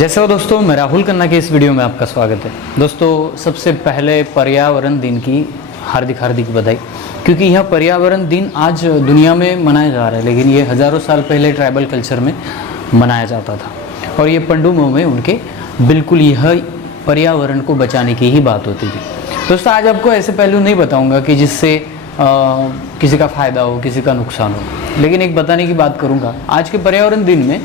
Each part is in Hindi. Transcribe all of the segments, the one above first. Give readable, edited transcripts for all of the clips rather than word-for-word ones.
जैसे हो दोस्तों, मैं राहुल खन्ना के इस वीडियो में आपका स्वागत है। दोस्तों, सबसे पहले पर्यावरण दिन की हार्दिक हार्दिक बधाई, क्योंकि यह पर्यावरण दिन आज दुनिया में मनाया जा रहा है, लेकिन ये हज़ारों साल पहले ट्राइबल कल्चर में मनाया जाता था। और ये पंडुमों में उनके बिल्कुल यह पर्यावरण को बचाने की ही बात होती थी। दोस्तों, आज आपको ऐसे पहलू नहीं बताऊँगा कि जिससे किसी का फ़ायदा हो, किसी का नुकसान हो, लेकिन एक बताने की बात करूँगा। आज के पर्यावरण दिन में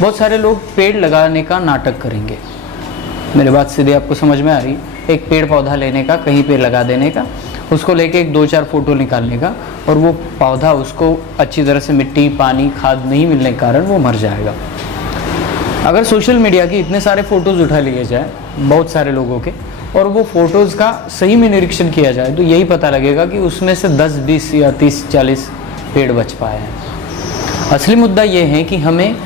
बहुत सारे लोग पेड़ लगाने का नाटक करेंगे। मेरी बात सीधे आपको समझ में आ रही? एक पेड़ पौधा लेने का, कहीं पे लगा देने का, उसको लेके एक 2-4 फोटो निकालने का, और वो पौधा उसको अच्छी तरह से मिट्टी, पानी, खाद नहीं मिलने के कारण वो मर जाएगा। अगर सोशल मीडिया के इतने सारे फ़ोटोज़ उठा लिए जाए बहुत सारे लोगों के, और वो फ़ोटोज़ का सही में निरीक्षण किया जाए, तो यही पता लगेगा कि उसमें से 10, 20 या 30, 40 पेड़ बच पाए हैं। असली मुद्दा ये है कि हमें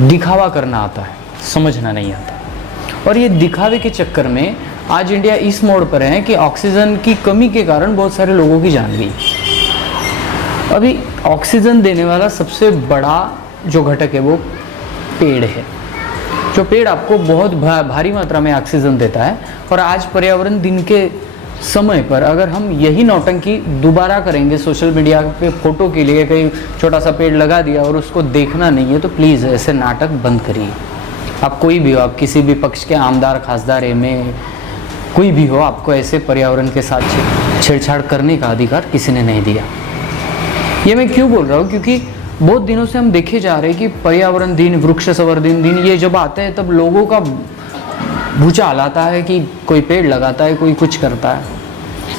दिखावा करना आता है, समझना नहीं आता। और ये दिखावे के चक्कर में आज इंडिया इस मोड़ पर है कि ऑक्सीजन की कमी के कारण बहुत सारे लोगों की जान गई। अभी ऑक्सीजन देने वाला सबसे बड़ा जो घटक है वो पेड़ है। जो पेड़ आपको बहुत भारी मात्रा में ऑक्सीजन देता है। और आज पर्यावरण दिन के समय पर अगर हम यही नौटंकी दोबारा करेंगे, सोशल मीडिया पे फ़ोटो के लिए कहीं छोटा सा पेड़ लगा दिया और उसको देखना नहीं है, तो प्लीज़ ऐसे नाटक बंद करिए। आप कोई भी हो, आप किसी भी पक्ष के आमदार, खासदार, एमए, कोई भी हो, आपको ऐसे पर्यावरण के साथ छेड़छाड़ करने का अधिकार किसी ने नहीं दिया। ये मैं क्यों बोल रहा हूँ? क्योंकि बहुत दिनों से हम देखे जा रहे हैं कि पर्यावरण दिन, वृक्ष संवर्धन दिन, ये जब आते हैं तब लोगों का भूचाल आता है कि कोई पेड़ लगाता है, कोई कुछ करता है।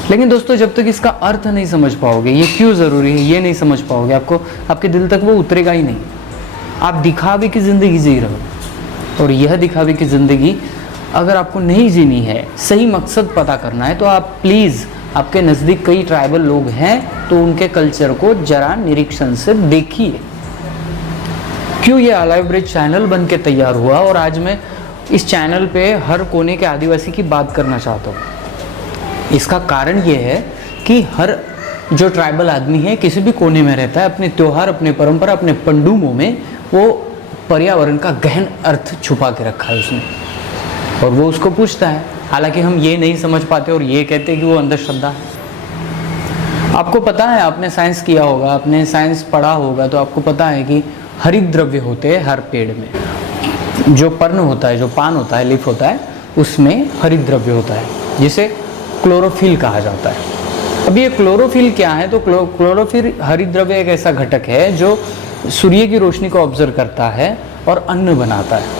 लेकिन दोस्तों, जब तक इसका अर्थ नहीं समझ पाओगे, ये क्यों ज़रूरी है, ये नहीं समझ पाओगे, आपके दिल तक वो उतरेगा ही नहीं। आप दिखावे की ज़िंदगी जी रहे हो, और यह दिखावे की ज़िंदगी अगर आपको नहीं जीनी है, सही मकसद पता करना है, तो आप प्लीज़, आपके नज़दीक कई ट्राइबल लोग हैं तो उनके कल्चर को जरा निरीक्षण से देखिए। क्यों ये अलाइव ब्रिज चैनल बन के तैयार हुआ, और आज मैं इस चैनल पे हर कोने के आदिवासी की बात करना चाहता हूँ। इसका कारण ये है कि हर जो ट्राइबल आदमी है, किसी भी कोने में रहता है, अपने त्योहार, अपने परंपरा, अपने पंडुमों में वो पर्यावरण का गहन अर्थ छुपा के रखा है उसने, और वो उसको पूछता है। हालांकि हम ये नहीं समझ पाते और ये कहते हैं कि वो अंधश्रद्धा है। आपको पता है, आपने साइंस किया होगा, आपने साइंस पढ़ा होगा, तो आपको पता है कि हरित द्रव्य होते हैं हर पेड़ में। जो पर्ण होता है, जो पान होता है, लीफ होता है, उसमें हरित द्रव्य होता है, जिसे क्लोरोफिल कहा जाता है। अब ये क्लोरोफिल क्या है? तो क्लोरोफिल हरित द्रव्य एक ऐसा घटक है जो सूर्य की रोशनी को ऑब्जर्व करता है और अन्न बनाता है।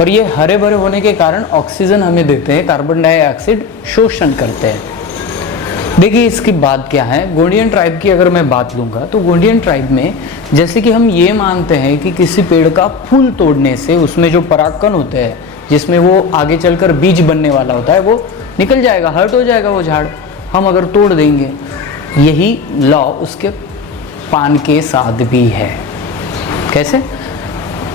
और ये हरे भरे होने के कारण ऑक्सीजन हमें देते हैं, कार्बन डाइऑक्साइड शोषण करते हैं। देखिए, इसकी बात क्या है। गोंडियन ट्राइब की अगर मैं बात लूँगा, तो गोंडियन ट्राइब में जैसे कि हम ये मानते हैं कि किसी पेड़ का फूल तोड़ने से उसमें जो परागकण होते हैं, जिसमें वो आगे चलकर बीज बनने वाला होता है, वो निकल जाएगा, हर्ट हो जाएगा वो झाड़, हम अगर तोड़ देंगे। यही लॉ उसके पान के साथ भी है। कैसे?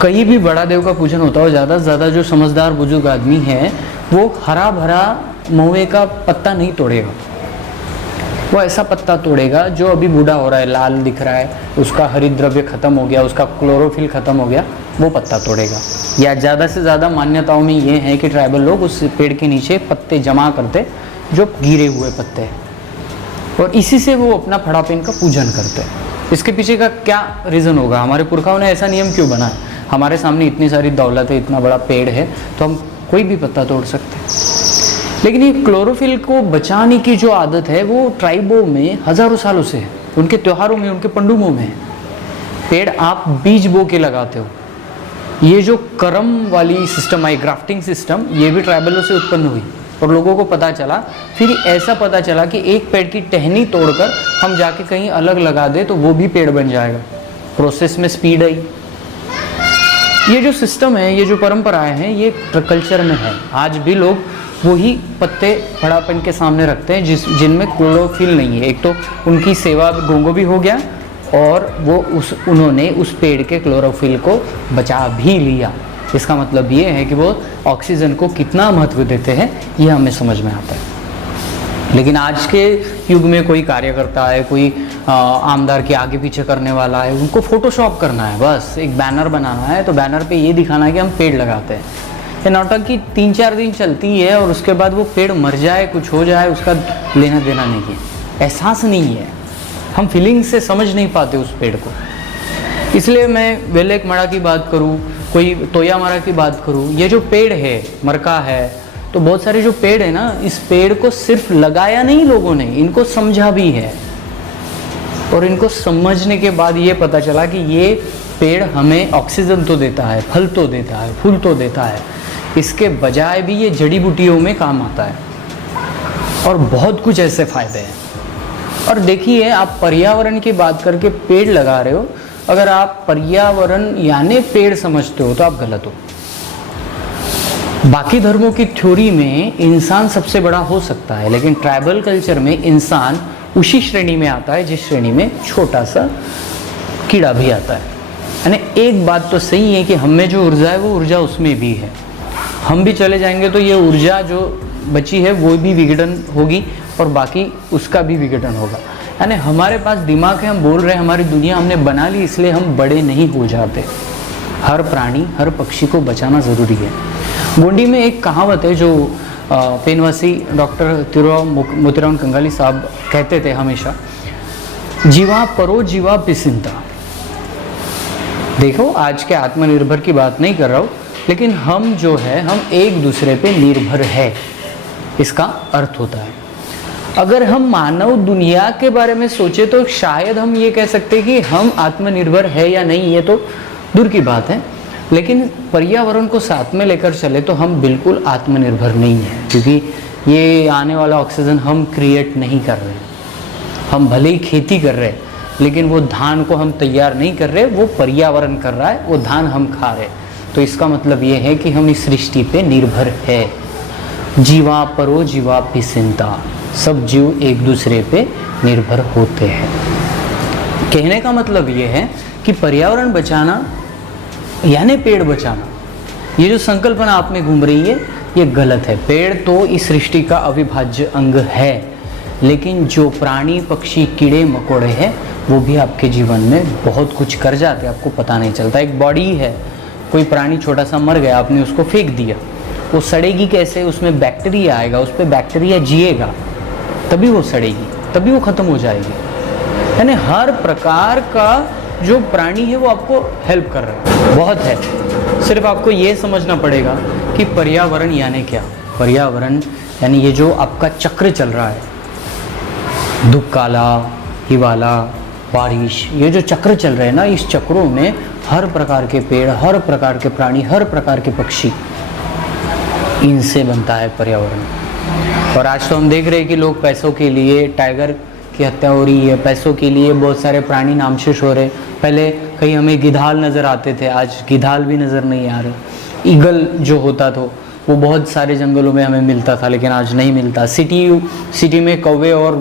कहीं भी बड़ा देव का पूजन होता हो, ज़्यादा से ज़्यादा जो समझदार बुजुर्ग आदमी है वो हरा भरा महुए का पत्ता नहीं तोड़ेगा। वो ऐसा पत्ता तोड़ेगा जो अभी बूढ़ा हो रहा है, लाल दिख रहा है, उसका हरित द्रव्य खत्म हो गया, उसका क्लोरोफिल खत्म हो गया, वो पत्ता तोड़ेगा। या ज़्यादा से ज़्यादा मान्यताओं में ये है कि ट्राइबल लोग उस पेड़ के नीचे पत्ते जमा करते, जो गिरे हुए पत्ते हैं, और इसी से वो अपना फड़ापेन का पूजन करते हैं। इसके पीछे का क्या रीज़न होगा? हमारे पुरखाओं ने ऐसा नियम क्यों बनाया? हमारे सामने इतनी सारी दौलत है, इतना बड़ा पेड़ है, तो हम कोई भी पत्ता तोड़ सकते हैं। लेकिन ये क्लोरोफिल को बचाने की जो आदत है वो ट्राइबों में हज़ारों सालों से है, उनके त्योहारों में, उनके पंडुमों में है। पेड़ आप बीज बो के लगाते हो। ये जो करम वाली सिस्टम है, ग्राफ्टिंग सिस्टम, ये भी ट्राइबलों से उत्पन्न हुई, और लोगों को पता चला। फिर ऐसा पता चला कि एक पेड़ की टहनी तोड़कर हम जाके कहीं अलग लगा दे तो वो भी पेड़ बन जाएगा। प्रोसेस में स्पीड आई। ये जो सिस्टम है, ये जो परंपराएं हैं, ये कल्चर में है। आज भी लोग वही पत्ते बड़ापन के सामने रखते हैं जिनमें क्लोरोफिल नहीं है। एक तो उनकी सेवा गोंगो भी हो गया, और वो उन्होंने उस पेड़ के क्लोरोफिल को बचा भी लिया। इसका मतलब ये है कि वो ऑक्सीजन को कितना महत्व देते हैं, ये हमें समझ में आता है। लेकिन आज के युग में कोई कार्यकर्ता है, कोई आमदार के आगे पीछे करने वाला है, उनको फोटोशॉप करना है, बस एक बैनर बनाना है, तो बैनर पे ये दिखाना है कि हम पेड़ लगाते हैं। ये नौटंकी 3-4 दिन चलती है और उसके बाद वो पेड़ मर जाए, कुछ हो जाए, उसका लेना देना नहीं है, एहसास नहीं है, हम फीलिंग से समझ नहीं पाते उस पेड़ को। इसलिए मैं वेलेक मड़ा की बात करूँ, कोई तोया मरा की बात करूँ, ये जो पेड़ है मरका है, तो बहुत सारे जो पेड़ है ना, इस पेड़ को सिर्फ लगाया नहीं लोगों ने, इनको समझा भी है। और इनको समझने के बाद ये पता चला कि ये पेड़ हमें ऑक्सीजन तो देता है, फल तो देता है, फूल तो देता है, इसके बजाय भी ये जड़ी बूटियों में काम आता है और बहुत कुछ ऐसे फायदे हैं। और देखिए, आप पर्यावरण की बात करके पेड़ लगा रहे हो, अगर आप पर्यावरण यानी पेड़ समझते हो तो आप गलत हो। बाकी धर्मों की थ्योरी में इंसान सबसे बड़ा हो सकता है, लेकिन ट्राइबल कल्चर में इंसान उसी श्रेणी में आता है जिस श्रेणी में छोटा सा कीड़ा भी आता है। यानी एक बात तो सही है कि हम में जो ऊर्जा है वो ऊर्जा उसमें भी है। हम भी चले जाएंगे तो ये ऊर्जा जो बची है वो भी विघटन होगी और बाकी उसका भी विघटन होगा। यानी हमारे पास दिमाग है, हम बोल रहे हैं, हमारी दुनिया हमने बना ली, इसलिए हम बड़े नहीं हो जाते। हर प्राणी, हर पक्षी को बचाना ज़रूरी है। गोंडी में एक कहावत है जो पेनवासी डॉक्टर तिरुवा मोतीराम कंगाली साहब कहते थे हमेशा, जीवा परो जीवा पिसिंता। देखो, आज के आत्मनिर्भर की बात नहीं कर रहा हूँ, लेकिन हम जो है हम एक दूसरे पे निर्भर है, इसका अर्थ होता है। अगर हम मानव दुनिया के बारे में सोचे तो शायद हम ये कह सकते हैं कि हम आत्मनिर्भर है या नहीं, ये तो दूर की बात है। लेकिन पर्यावरण को साथ में लेकर चले तो हम बिल्कुल आत्मनिर्भर नहीं हैं, क्योंकि ये आने वाला ऑक्सीजन हम क्रिएट नहीं कर रहे। हम भले ही खेती कर रहे हैं, लेकिन वो धान को हम तैयार नहीं कर रहे, वो पर्यावरण कर रहा है, वो धान हम खा रहे। तो इसका मतलब ये है कि हम इस सृष्टि पे निर्भर है। जीवा परो जीवा पिसिंता, सब जीव एक दूसरे पे निर्भर होते हैं। कहने का मतलब ये है कि पर्यावरण बचाना यानी पेड़ बचाना, ये जो संकल्पना आप में घूम रही है ये गलत है। पेड़ तो इस सृष्टि का अविभाज्य अंग है, लेकिन जो प्राणी पक्षी कीड़े मकोड़े हैं वो भी आपके जीवन में बहुत कुछ कर जाते हैं, आपको पता नहीं चलता। एक बॉडी है, कोई प्राणी छोटा सा मर गया, आपने उसको फेंक दिया, वो सड़ेगी कैसे? उसमें बैक्टीरिया आएगा, उस पर बैक्टीरिया जिएगा, तभी वो सड़ेगी, तभी वो ख़त्म हो जाएगी। यानी हर प्रकार का जो प्राणी है वो आपको हेल्प कर रहा है, बहुत है। सिर्फ आपको ये समझना पड़ेगा कि पर्यावरण यानी क्या। पर्यावरण यानी ये जो आपका चक्र चल रहा है, धूप काला, हिवाला, बारिश, ये जो चक्र चल रहे हैं ना, इस चक्रों में हर प्रकार के पेड़, हर प्रकार के प्राणी, हर प्रकार के पक्षी, इनसे बनता है पर्यावरण। और आज तो हम देख रहे हैं कि लोग पैसों के लिए टाइगर की हत्या हो रही है, पैसों के लिए बहुत सारे प्राणी नामशेष हो रहे। पहले कहीं हमें गिधाल नज़र आते थे, आज गिधाल भी नज़र नहीं आ रहे। ईगल जो होता था वो बहुत सारे जंगलों में हमें मिलता था, लेकिन आज नहीं मिलता। सिटी में कौवे और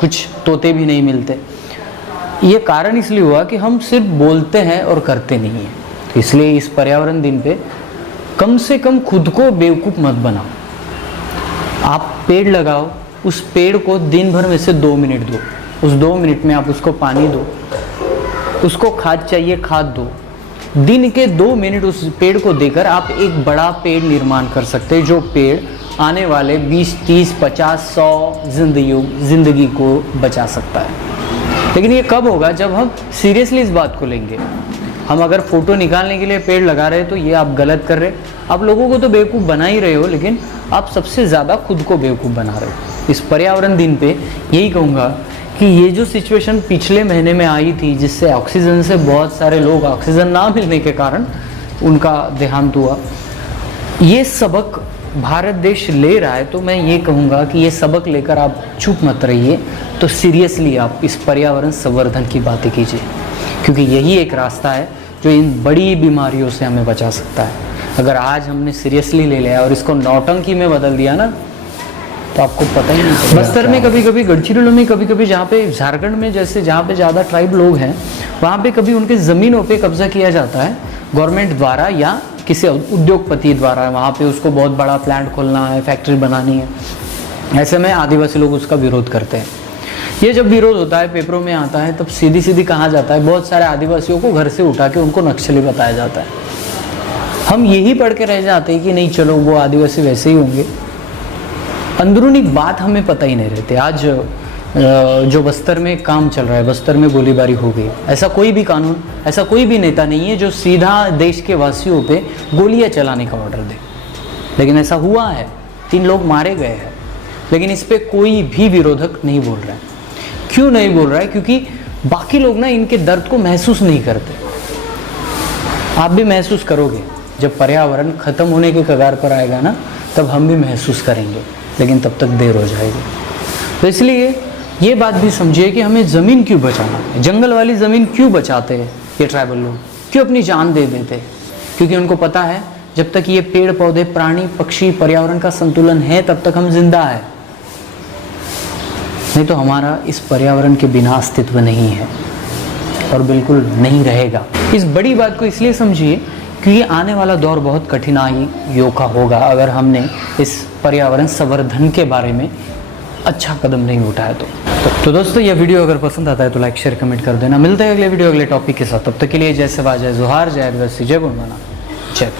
कुछ तोते भी नहीं मिलते। ये कारण इसलिए हुआ कि हम सिर्फ बोलते हैं और करते नहीं हैं। तो इसलिए इस पर्यावरण दिन पे कम से कम खुद को बेवकूफ़ मत बनाओ। आप पेड़ लगाओ, उस पेड़ को दिन भर में से 2 मिनट दो, उस 2 मिनट में आप उसको पानी दो, उसको खाद चाहिए खाद दो। दिन के 2 मिनट उस पेड़ को देकर आप एक बड़ा पेड़ निर्माण कर सकते हैं, जो पेड़ आने वाले 20, 30, 50, 100 जिंदगी को बचा सकता है। लेकिन ये कब होगा? जब हम सीरियसली इस बात को लेंगे। हम अगर फ़ोटो निकालने के लिए पेड़ लगा रहे हैं तो ये आप गलत कर रहे हैं। आप लोगों को तो बेवकूफ़ बना ही रहे हो, लेकिन आप सबसे ज़्यादा खुद को बेवकूफ़ बना रहे हो। इस पर्यावरण दिन पे यही कहूँगा कि ये जो सिचुएशन पिछले महीने में आई थी, जिससे ऑक्सीजन से बहुत सारे लोग, ऑक्सीजन ना मिलने के कारण उनका देहांत हुआ, ये सबक भारत देश ले रहा है। तो मैं ये कहूँगा कि ये सबक लेकर आप चुप मत रहिए, तो सीरियसली आप इस पर्यावरण संवर्धन की बातें कीजिए, क्योंकि यही एक रास्ता है जो इन बड़ी बीमारियों से हमें बचा सकता है। अगर आज हमने सीरियसली ले लिया और इसको नौटंकी में बदल दिया ना, तो आपको पता ही नहीं चलेगा। बस्तर में कभी कभी, गढ़चिरोली में कभी कभी, जहाँ पे झारखंड में जैसे जहाँ पे ज़्यादा ट्राइब लोग हैं, वहाँ पे कभी उनके ज़मीनों पे कब्जा किया जाता है गवर्नमेंट द्वारा या किसी उद्योगपति द्वारा। वहाँ पे उसको बहुत बड़ा प्लांट खोलना है, फैक्ट्री बनानी है। ऐसे में आदिवासी लोग उसका विरोध करते हैं। ये जब विरोध होता है, पेपरों में आता है, तब सीधी सीधी कहा जाता है, बहुत सारे आदिवासियों को घर से उठा के उनको नक्सली बताया जाता है। हम यही पढ़ के रह जाते हैं कि नहीं चलो वो आदिवासी वैसे ही होंगे, अंदरूनी बात हमें पता ही नहीं रहती। आज जो बस्तर में काम चल रहा है, बस्तर में गोलीबारी हो गई, ऐसा कोई भी कानून, ऐसा कोई भी नेता नहीं है जो सीधा देश के वासियों पे गोलियां चलाने का ऑर्डर दे, लेकिन ऐसा हुआ है, 3 लोग मारे गए हैं, लेकिन इस पे कोई भी विरोधक नहीं बोल रहा है। क्यों नहीं बोल रहा है? क्योंकि बाकी लोग ना इनके दर्द को महसूस नहीं करते। आप भी महसूस करोगे जब पर्यावरण खत्म होने के कगार पर आएगा ना, तब हम भी महसूस करेंगे, लेकिन तब तक देर हो जाएगी। तो इसलिए ये बात भी समझिए कि हमें ज़मीन क्यों बचाना है। जंगल वाली ज़मीन क्यों बचाते हैं ये ट्राइबल लोग, क्यों अपनी जान दे देते हैं? क्योंकि उनको पता है जब तक ये पेड़ पौधे, प्राणी, पक्षी, पर्यावरण का संतुलन है तब तक हम जिंदा है, नहीं तो हमारा इस पर्यावरण के बिना अस्तित्व नहीं है और बिल्कुल नहीं रहेगा। इस बड़ी बात को इसलिए समझिए क्योंकि आने वाला दौर बहुत कठिनाइयों का होगा अगर हमने इस पर्यावरण संवर्धन के बारे में अच्छा कदम नहीं उठाया तो दोस्तों यह वीडियो अगर पसंद आता है तो लाइक शेयर कमेंट कर देना। मिलते हैं अगले वीडियो अगले टॉपिक के साथ, तब तक के लिए जय सेवा, जय जोहार, जय आदिवासी, जय गुणमाना, जय।